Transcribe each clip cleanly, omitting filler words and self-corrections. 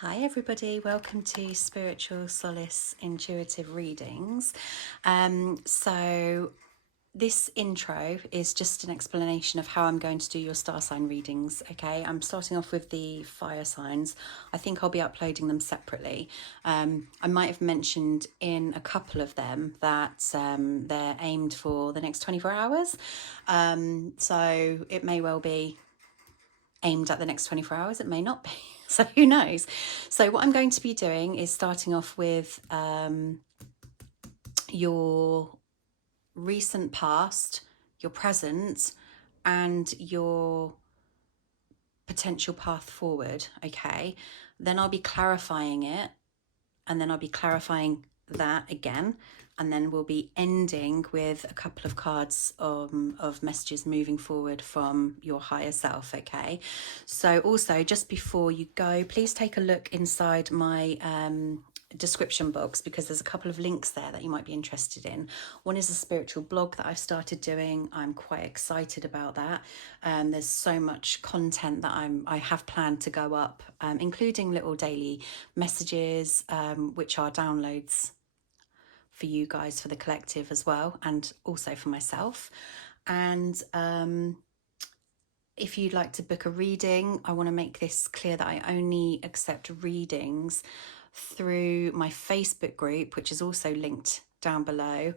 Hi everybody, welcome to Spiritual Solace Intuitive Readings. So this intro is just an explanation of how I'm going to do your star sign readings, okay? I'm starting off with the fire signs. I think I'll be uploading them separately. I might have mentioned in a couple of them that they're aimed for the next 24 hours. So it may well be aimed at the next 24 hours, it may not be. So who knows? So what I'm going to be doing is starting off with your recent past, your present, and your potential path forward, okay? Then I'll be clarifying it, and then I'll be clarifying that again, and then we'll be ending with a couple of cards of messages moving forward from your higher self, okay? So also, just before you go, please take a look inside my description box, because there's a couple of links there that you might be interested in. One is a spiritual blog that I've started doing. I'm quite excited about that. There's so much content that I have planned to go up, including little daily messages, which are downloads for you guys, for the collective as well, and also for myself. And if you'd like to book a reading, I want to make this clear that I only accept readings through my Facebook group, which is also linked down below,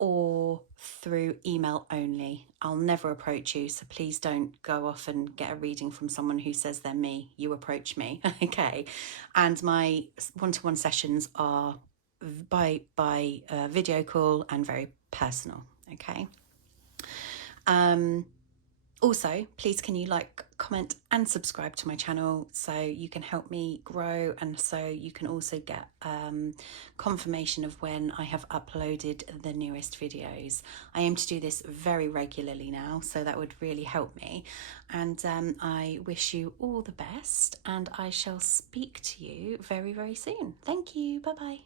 or through email only. I'll never approach you, so please don't go off and get a reading from someone who says they're me. You approach me, okay? And my one-to-one sessions are by video call and very personal, okay? Also, please can you like, comment and subscribe to my channel so you can help me grow, and so you can also get confirmation of when I have uploaded the newest videos. I aim to do this very regularly now, so that would really help me. And I wish you all the best, and I shall speak to you very, very soon. Thank you. Bye-bye.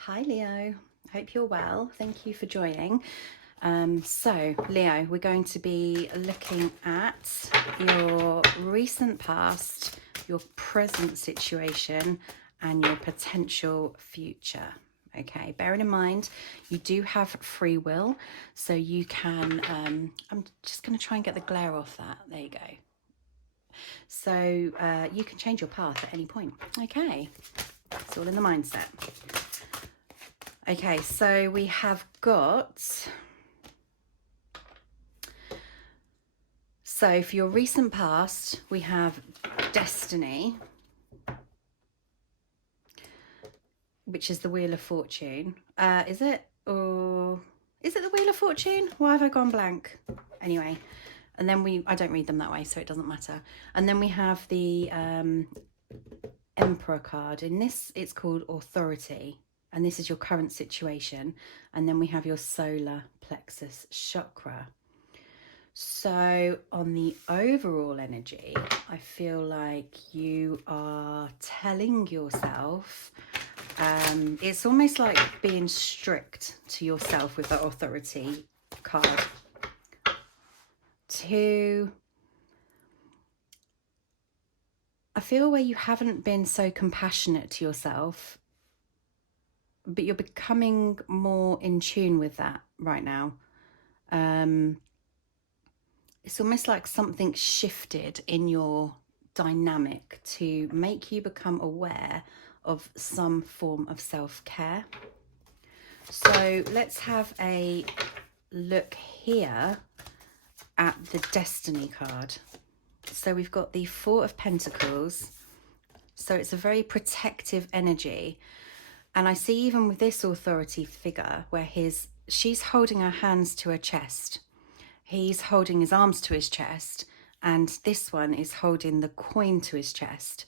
Hi Leo, hope you're well. Thank you for joining. So Leo, we're going to be looking at your recent past, your present situation, and your potential future. Okay, bearing in mind you do have free will, so you can I'm just going to try and get the glare off that. There you go. So you can change your path at any point. Okay, it's all in the mindset. Okay, so we have got, so for your recent past, we have destiny, which is the Wheel of Fortune. Is it? Or is it the Wheel of Fortune? Why have I gone blank? Anyway, and then I don't read them that way, so it doesn't matter. And then we have the Emperor card. In this, it's called Authority. And this is your current situation. And then we have your solar plexus chakra. So on the overall energy, I feel like you are telling yourself, it's almost like being strict to yourself with that Authority card, I feel where you haven't been so compassionate to yourself, but you're becoming more in tune with that right now. It's almost like something shifted in your dynamic to make you become aware of some form of self-care. So let's have a look here at the Destiny card. So we've got the Four of Pentacles. So it's a very protective energy. And I see even with this Authority figure where she's holding her hands to her chest. He's holding his arms to his chest, and this one is holding the coin to his chest,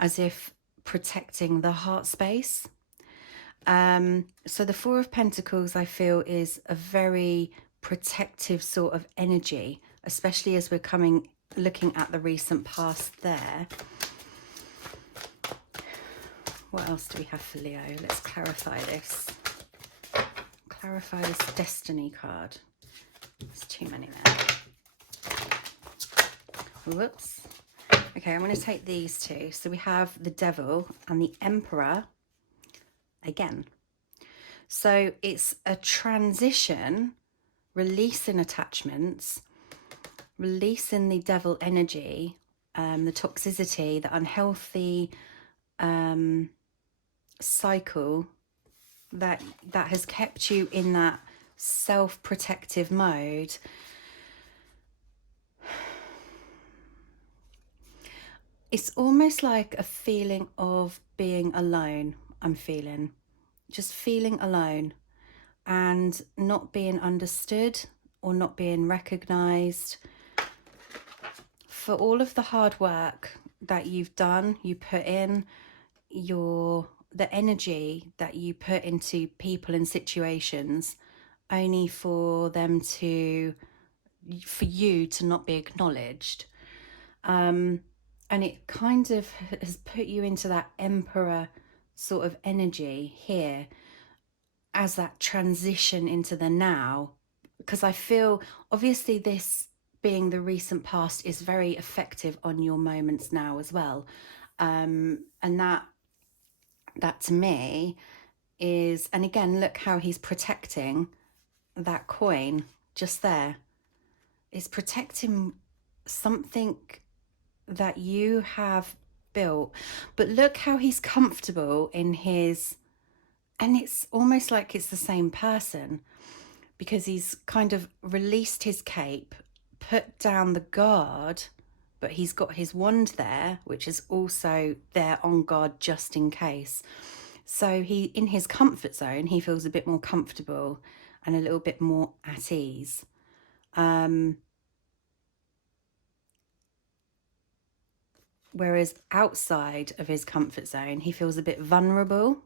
as if protecting the heart space. So the Four of Pentacles, I feel, is a very protective sort of energy, especially as we're looking at the recent past there. What else do we have for Leo? Let's clarify this. Clarify this Destiny card. There's too many there. Whoops. Okay, I'm going to take these two. So we have the Devil and the Emperor again. So it's a transition, releasing attachments, releasing the devil energy, the toxicity, the unhealthy cycle that has kept you in that self-protective mode. It's almost like a feeling of being alone. I'm feeling just feeling alone and not being understood or not being recognized for all of the hard work that you've done, you put in, the energy that you put into people and situations, only for you to not be acknowledged. And it kind of has put you into that Emperor sort of energy here as that transition into the now. Because I feel, obviously, this being the recent past is very effective on your moments now as well. And that to me is, and again, look how he's protecting that coin just there. It's protecting something that you have built. But look how he's comfortable in his, and it's almost like it's the same person, because he's kind of released his cape, put down the guard, but he's got his wand there, which is also there on guard just in case. So he, in his comfort zone, he feels a bit more comfortable and a little bit more at ease. Whereas outside of his comfort zone, he feels a bit vulnerable.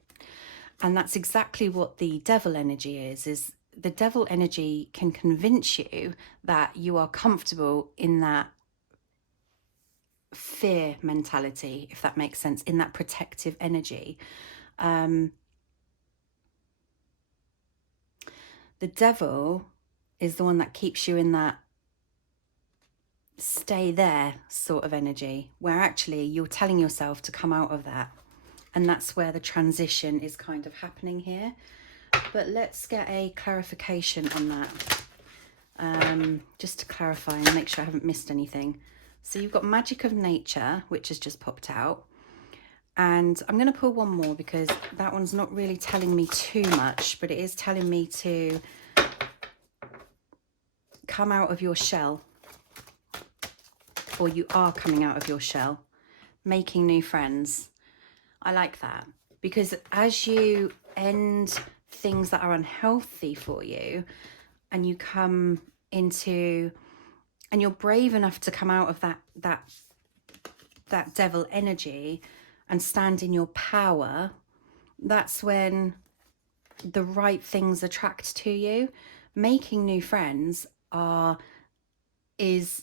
And that's exactly what the devil energy is the devil energy can convince you that you are comfortable in that fear mentality, if that makes sense, in that protective energy. The devil is the one that keeps you in that stay there sort of energy, where actually you're telling yourself to come out of that. And that's where the transition is kind of happening here. But let's get a clarification on that, just to clarify and make sure I haven't missed anything. So you've got Magic of Nature, which has just popped out. And I'm going to pull one more because that one's not really telling me too much, but it is telling me to come out of your shell. Or you are coming out of your shell, making new friends. I like that, because as you end things that are unhealthy for you and you come into, and you're brave enough to come out of that devil energy and stand in your power, that's when the right things attract to you. Making new friends is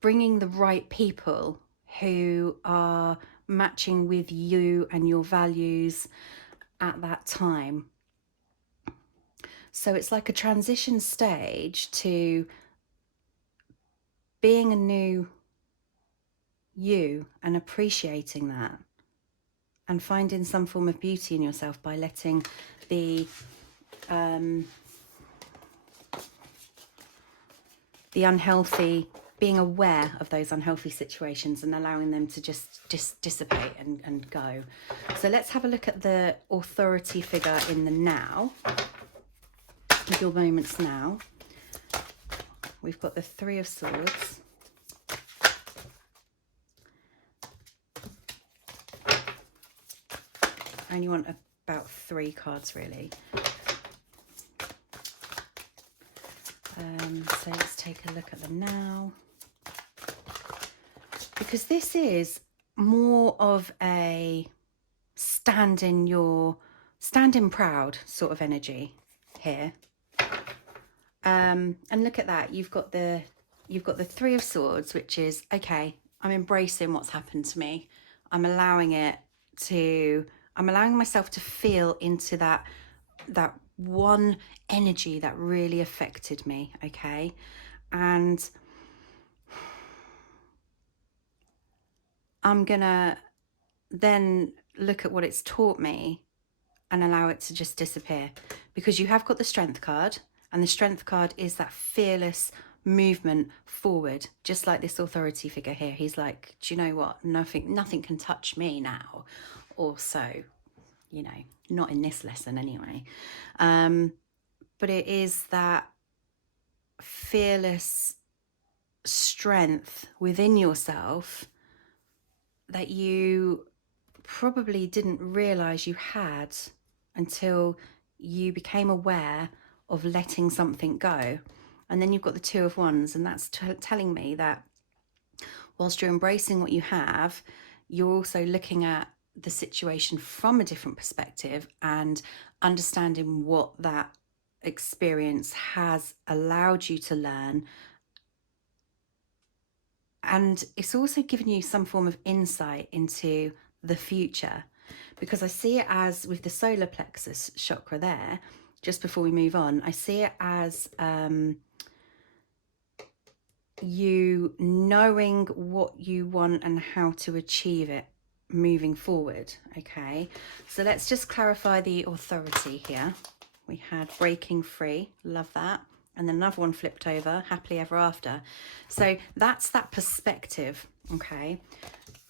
bringing the right people who are matching with you and your values at that time. So it's like a transition stage to being a new you and appreciating that and finding some form of beauty in yourself by letting the unhealthy, being aware of those unhealthy situations and allowing them to just dissipate and go. So let's have a look at the authority figure in the now, with your moments now. We've got the Three of Swords. I only want about 3 cards really. So let's take a look at the now. Because this is more of a standing proud sort of energy here. And look at that. You've got the Three of Swords, which is, okay, I'm embracing what's happened to me. I'm allowing myself to feel into that one energy that really affected me, okay? And I'm gonna then look at what it's taught me and allow it to just disappear, because you have got the strength card, and the strength card is that fearless movement forward, just like this authority figure here. He's like, do you know what, nothing can touch me now, or so, you know, not in this lesson anyway. But it is that fearless strength within yourself that you probably didn't realize you had until you became aware of letting something go. And then you've got the Two of Wands, and that's telling me that whilst you're embracing what you have, you're also looking at the situation from a different perspective and understanding what that experience has allowed you to learn. And it's also given you some form of insight into the future, because I see it as, with the solar plexus chakra there, just before we move on, I see it as you knowing what you want and how to achieve it moving forward. Okay, so let's just clarify the authority here. We had breaking free, love that, and then another one flipped over, happily ever after. So that's that perspective. Okay,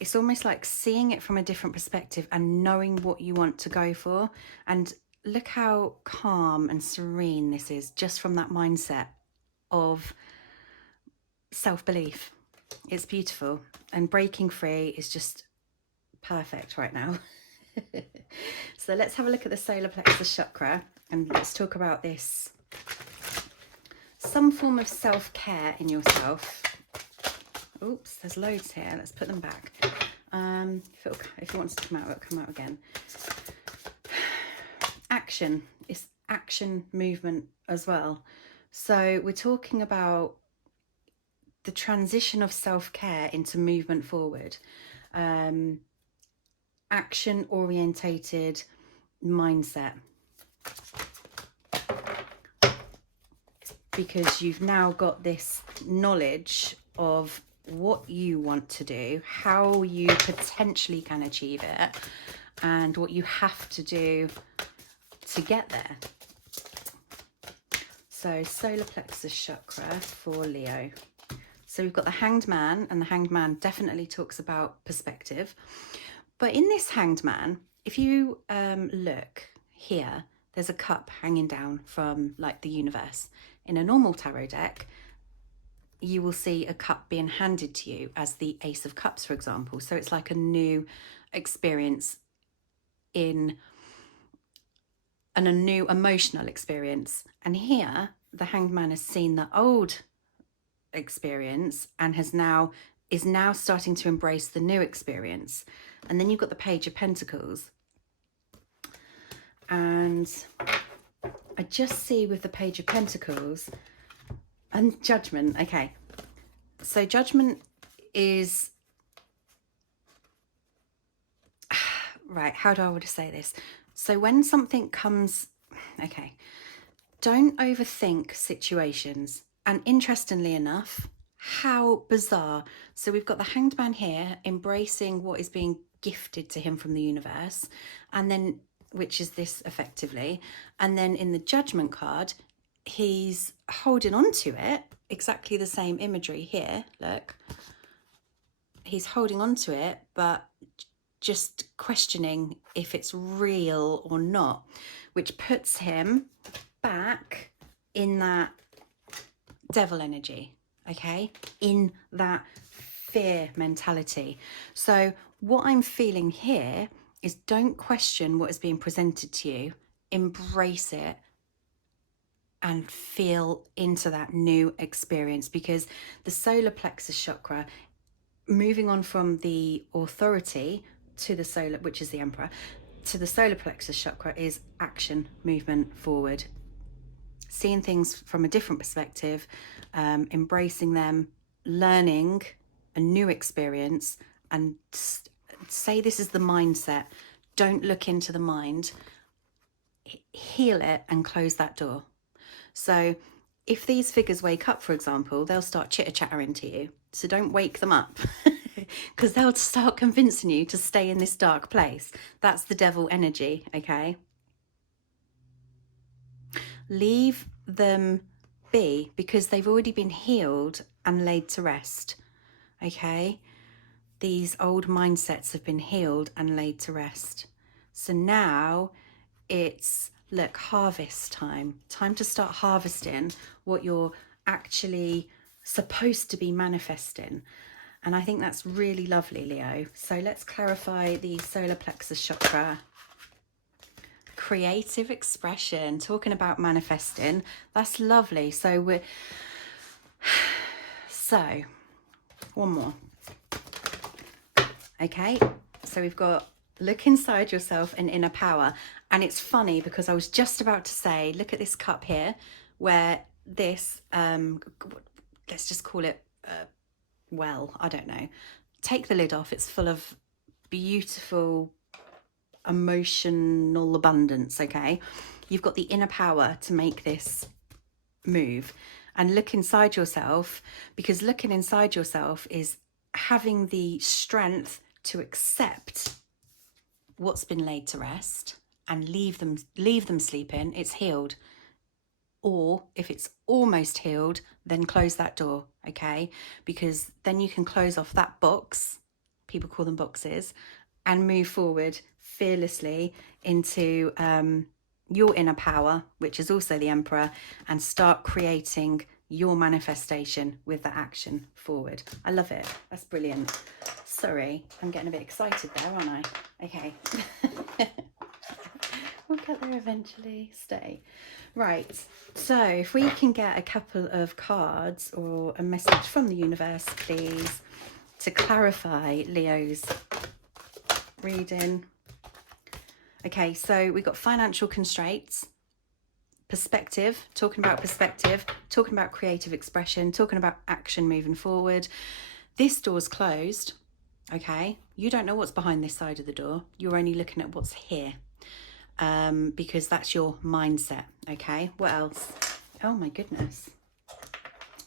it's almost like seeing it from a different perspective and knowing what you want to go for. And look how calm and serene this is, just from that mindset of self-belief. It's beautiful, and breaking free is just perfect right now. So let's have a look at the solar plexus chakra, and let's talk about this, some form of self-care in yourself. Oops, there's loads here. Let's put them back. If it wants to come out, it'll come out again. Action. It's action movement as well. So we're talking about the transition of self-care into movement forward. Action orientated mindset, because you've now got this knowledge of what you want to do, how you potentially can achieve it, and what you have to do to get there. So solar plexus chakra for Leo. So we've got the Hanged Man, and the Hanged Man definitely talks about perspective. But in this Hanged Man, if you look here, there's a cup hanging down from like the universe. In a normal tarot deck, you will see a cup being handed to you as the Ace of Cups, for example. So it's like a new experience and a new emotional experience. And here, the Hanged Man has seen the old experience and is now starting to embrace the new experience. And then you've got the Page of Pentacles. And I just see with the Page of Pentacles and Judgment. Okay, so Judgment is right, how do I want to say this? So when something comes, okay, don't overthink situations. And interestingly enough, how bizarre. So we've got the Hanged Man here embracing what is being gifted to him from the universe, and then, which is this effectively, and then in the Judgment card, he's holding on to it, exactly the same imagery here, look. He's holding on to it, but just questioning if it's real or not, which puts him back in that devil energy, okay, in that fear mentality. So what I'm feeling here is, don't question what is being presented to you, embrace it and feel into that new experience, because the solar plexus chakra, moving on from the authority to the solar, which is the Emperor, to the solar plexus chakra, is action, movement forward, seeing things from a different perspective, embracing them, learning a new experience, and say this is the mindset. Don't look into the mind, heal it and close that door. So if these figures wake up, for example, they'll start chitter-chattering to you. So don't wake them up. Because they'll start convincing you to stay in this dark place. That's the devil energy, okay? Leave them be, because they've already been healed and laid to rest, okay? These old mindsets have been healed and laid to rest. So now it's, look, harvest time. Time to start harvesting what you're actually supposed to be manifesting. And I think that's really lovely, Leo. So let's clarify the solar plexus chakra. Creative expression, talking about manifesting. That's lovely. So one more. Okay, so we've got look inside yourself and inner power. And it's funny because I was just about to say, look at this cup here, where this, let's just call it, well, I don't know. Take the lid off. It's full of beautiful emotional abundance, okay? You've got the inner power to make this move. And look inside yourself, because looking inside yourself is having the strength to accept what's been laid to rest and leave them sleeping. It's healed. Or if it's almost healed, then close that door, okay? Because then you can close off that box, people call them boxes, and move forward fearlessly into your inner power, which is also the Emperor, and start creating your manifestation with that action forward. I love it. That's brilliant. Sorry, I'm getting a bit excited there, aren't I? Okay. We'll get there eventually. Stay. Right. So if we can get a couple of cards or a message from the universe, please, to clarify Leo's reading. Okay, so we've got financial constraints, perspective, talking about creative expression, talking about action moving forward. This door's closed, okay? You don't know what's behind this side of the door. You're only looking at what's here, because that's your mindset, okay? What else? Oh my goodness.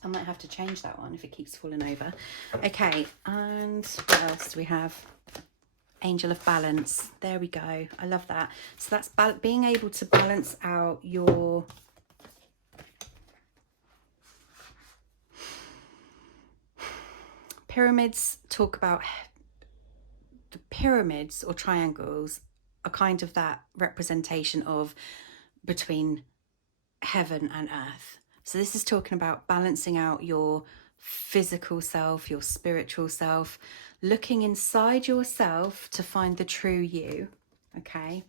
I might have to change that one if it keeps falling over. Okay, and what else do we have? Angel of balance. There we go. I love that. So that's being able to balance out your pyramids. Talk about the pyramids or triangles are kind of that representation of between heaven and earth. So this is talking about balancing out your physical self, your spiritual self, looking inside yourself to find the true you, okay?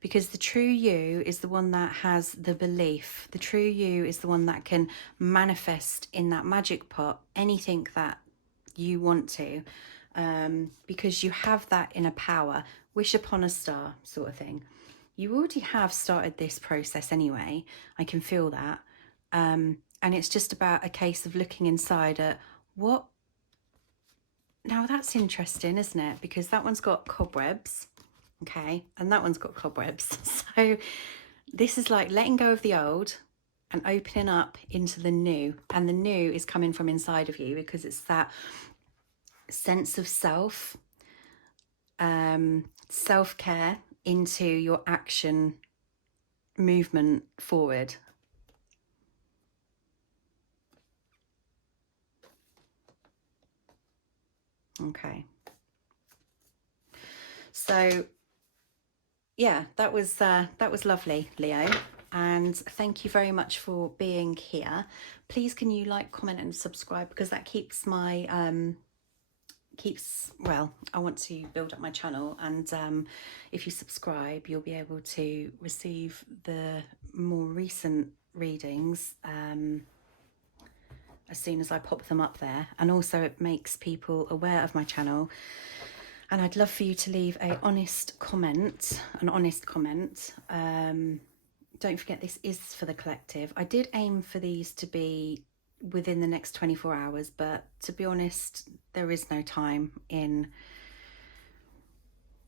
Because the true you is the one that has the belief. The true you is the one that can manifest in that magic pot anything that you want to, because you have that inner power. Wish upon a star sort of thing. You already have started this process anyway. I can feel that. And it's just about a case of looking inside at what. Now that's interesting, isn't it? Because that one's got cobwebs, okay? And that one's got cobwebs. So this is like letting go of the old and opening up into the new. And the new is coming from inside of you, because it's that sense of self, self-care into your action movement forward. Okay. So yeah, that was lovely, Leo. And thank you very much for being here. Please can you like, comment and subscribe, because that keeps my well, I want to build up my channel, and if you subscribe you'll be able to receive the more recent readings as soon as I pop them up there. And also it makes people aware of my channel. And I'd love for you to leave an honest comment. Don't forget, this is for the collective. I did aim for these to be within the next 24 hours, but to be honest, there is no time in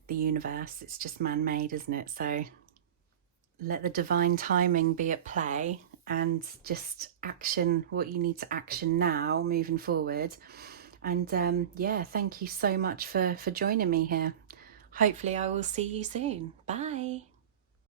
the universe. It's just man-made, isn't it? So let the divine timing be at play, and just action what you need to action now moving forward. And yeah, thank you so much for joining me here. Hopefully I will see you soon. Bye.